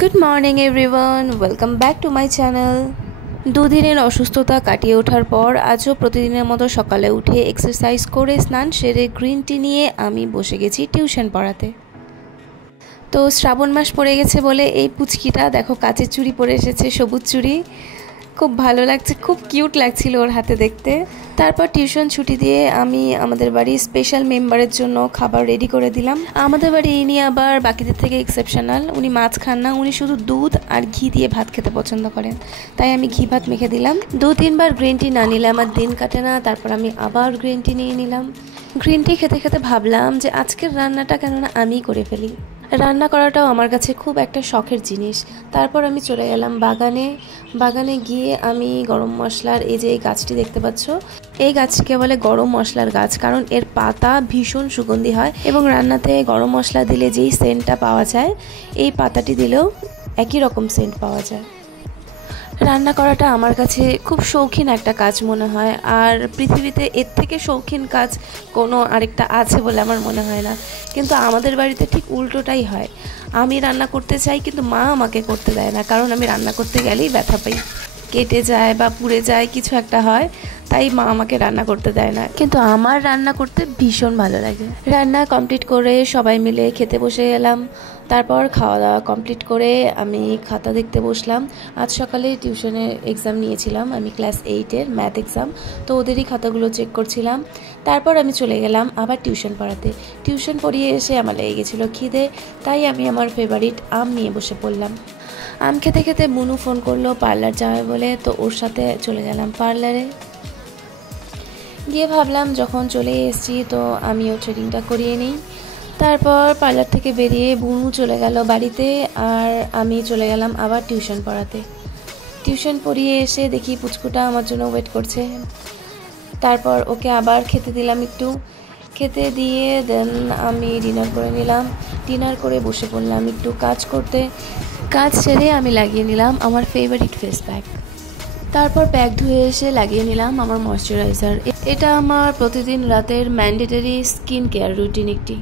Good morning everyone, welcome back to my channel. দুদিনের অসুস্থতা কাটিয়ে ওঠার পর আজও প্রতিদিনের মতো সকালে উঠে এক্সারসাইজ করে স্নান সেরে গ্রিন টি নিয়ে আমি বসে গেছি টিউশন পড়াতে। তো শ্রাবণ মাস পড়ে গেছে বলে এই পুচকিটা দেখো কাচের চুড়ি পরে এসেছে, সবুজ চুড়ি, খুব ভালো লাগছে, খুব কিউট লাগছিল ওর হাতে দেখতে। তারপর টিউশন ছুটি দিয়ে আমি আমাদের বাড়ির স্পেশাল মেম্বারের জন্য খাবার রেডি করে দিলাম। আমাদের বাড়ি ইনি আবার বাকিদের থেকে এক্সেপশনাল, উনি মাছ খান না, উনি শুধু দুধ আর ঘি দিয়ে ভাত খেতে পছন্দ করেন, তাই আমি ঘি ভাত মেখে দিলাম। 2-3 বার গ্রিন টি না নিলে আমার দিন কাটে না। তারপর আমি আবার গ্রিন টি নিয়ে নিলাম। গ্রিন টি খেতে খেতে ভাবলাম যে আজকের রান্নাটা কেননা আমিই করে ফেলি। রান্না করাটাও আমার কাছে খুব একটা শখের জিনিস। তারপর আমি চলে গেলাম বাগানে গিয়ে আমি গরম মশলার এই যে এই গাছটি দেখতে পাচ্ছ, এই গাছটিকে বলে গরম মশলার গাছ, কারণ এর পাতা ভীষণ সুগন্ধি হয় এবং রান্নাতে গরম মশলা দিলে যেই সেন্টটা পাওয়া যায় এই পাতাটি দিলেও একই রকম সেন্ট পাওয়া যায়। রান্না করাটা আমার কাছে খুব শৌখিন একটা কাজ মনে হয়, আর পৃথিবীতে এর থেকে শৌখিন কাজ কোনো আরেকটা আছে বলে আমার মনে হয় না। কিন্তু আমাদের বাড়িতে ঠিক উল্টোটাই হয়। আমি রান্না করতে চাই কিন্তু মা আমাকে করতে দেয় না, কারণ আমি রান্না করতে গেলেই ব্যথা পাই, কেটে যায় বা পুড়ে যায়, কিছু একটা হয়, তাই মা আমাকে রান্না করতে দেয় না। কিন্তু আমার রান্না করতে ভীষণ ভালো লাগে। রান্না কমপ্লিট করে সবাই মিলে খেতে বসে গেলাম। তারপর খাওয়া দাওয়া কমপ্লিট করে আমি খাতা দেখতে বসলাম। আজ সকালে টিউশনে এক্সাম নিয়েছিলাম, আমি ক্লাস 8-এর ম্যাথ এক্সাম, তো ওদেরই খাতাগুলো চেক করছিলাম। তারপর আমি চলে গেলাম আবার টিউশন পড়াতে। টিউশন পড়িয়ে এসে আমার লেগে গেছিলো খিদে, তাই আমি আমার ফেভারিট আম নিয়ে বসে পড়লাম। আম খেতে খেতে মুনু ফোন করলো পার্লার যাবে বলে, তো ওর সাথে চলে গেলাম পার্লারে। গিয়ে ভাবলাম যখন চলে এসেছি তো আমিও থ্রেডিংটা করিয়ে নিই। তারপর পার্লার থেকে বেরিয়ে বুনু চলে গেল বাড়িতে, আর আমি চলে গেলাম আবার টিউশন পড়াতে। টিউশন পড়িয়ে এসে দেখি পুচকুটা আমার জন্য ওয়েট করছে। তারপর ওকে আবার খেতে দিলাম, একটু খেতে দিয়ে দেন আমি ডিনার করে নিলাম। ডিনার করে বসে পড়লাম একটু কাজ করতে। কাজ সেরে আমি লাগিয়ে নিলাম আমার ফেভারিট ফেস প্যাক। তারপর প্যাক ধুয়ে এসে লাগিয়ে নিলাম আমার ময়শ্চারাইজার। এটা আমার প্রতিদিন রাতের ম্যান্ডেটরি স্কিন কেয়ার রুটিন একটি।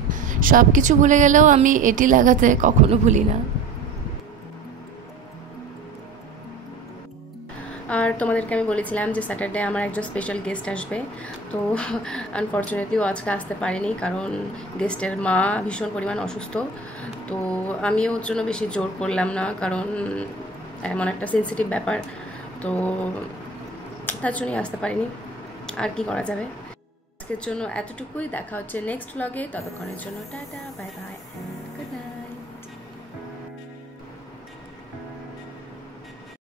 সব কিছু ভুলে গেলেও আমি এটি লাগাতে কখনো ভুলি না। আর তোমাদেরকে আমি বলেছিলাম যে স্যাটারডে আমার একজন স্পেশাল গেস্ট আসবে, তো আনফর্চুনেটলি ও আজকে আসতে পারেনি, কারণ গেস্টের মা ভীষণ পরিমাণ অসুস্থ। তো আমিও ওর জন্য বেশি জোর করলাম না, কারণ এমন একটা সেন্সিটিভ ব্যাপার, তো তার জন্যই আসতে পারিনি। আর কি করা যাবে। আজকের জন্য এতটুকুই, দেখা হচ্ছে নেক্সট ব্লগে, ততক্ষণের জন্য টাটা, বাই বাই।